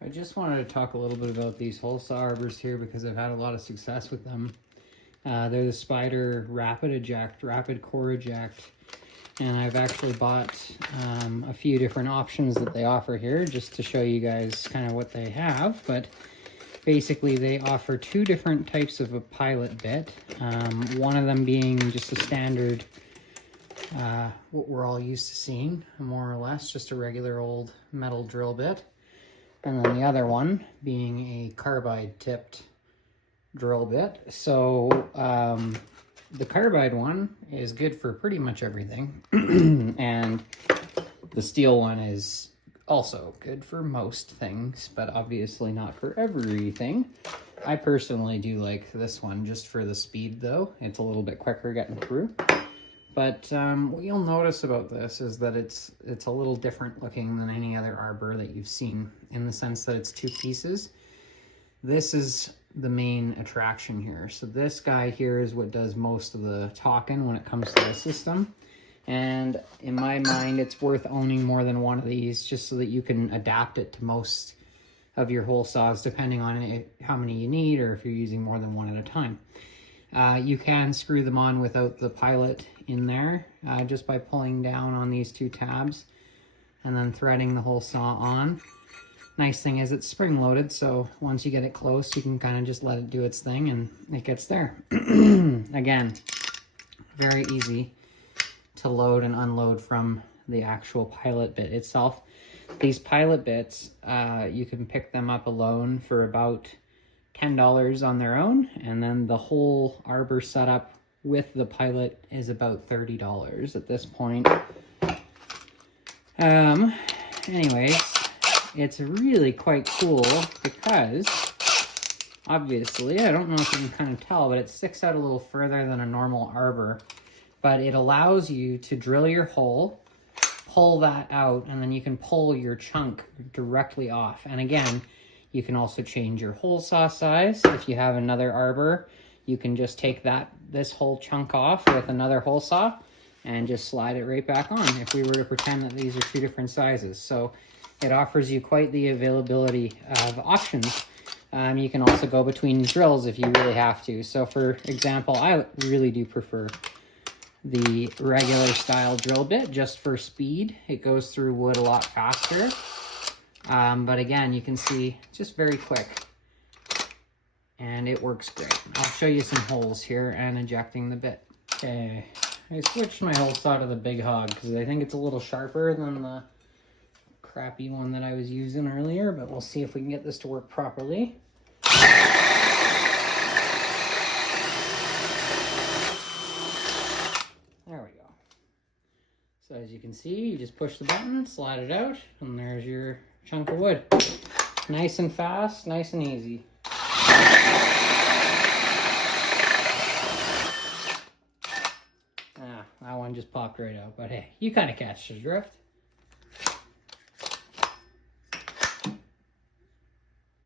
I just wanted to talk a little bit about these hole saw arbors here because I've had a lot of success with them. They're the Spyder rapid core eject, and I've actually bought a few different options that they offer here just to show you guys kind of what they have. But basically they offer two different types of a pilot bit, one of them being just a standard, what we're all used to seeing, more or less, just a regular old metal drill bit. And then the other one being a carbide tipped drill bit. So the carbide one is good for pretty much everything. And the steel one is also good for most things, but obviously not for everything. I personally do like this one just for the speed though. It's a little bit quicker getting through. But what you'll notice about this is that it's a little different looking than any other arbor that you've seen, in the sense that it's two pieces. This is the main attraction here. So this guy here is what does most of the talking when it comes to the system. And in my mind, it's worth owning more than one of these just so that you can adapt it to most of your hole saws, depending on how many you need or if you're using more than one at a time. You can screw them on without the pilot in there, just by pulling down on these two tabs and then threading the hole saw on. Nice thing is it's spring loaded, so once you get it close, you can kind of just let it do its thing and it gets there. Again, very easy to load and unload from the actual pilot bit itself. These pilot bits, you can pick them up alone for about $10 on their own, and then the whole arbor setup with the pilot is about $30 at this point. Anyways, it's really quite cool because obviously, I don't know if you can kind of tell, but it sticks out a little further than a normal arbor, but it allows you to drill your hole, pull that out, and then you can pull your chunk directly off. And again, you can also change your hole saw size. If you have another arbor, you can just take this whole chunk off with another hole saw and just slide it right back on, if we were to pretend that these are two different sizes. So it offers you quite the availability of options. You can also go between drills if you really have to. So for example, I really do prefer the regular style drill bit just for speed. It goes through wood a lot faster. But again, you can see just very quick, and it works great. I'll show you some holes here and ejecting the bit. Okay, I switched my hole saw to the Big Hog because I think it's a little sharper than the crappy one that I was using earlier, but we'll see if we can get this to work properly. There we go. So as you can see, you just push the button, slide it out, and there's your chunk of wood. Nice and fast, nice and easy. That one just popped right out, but hey, you kind of catch the drift.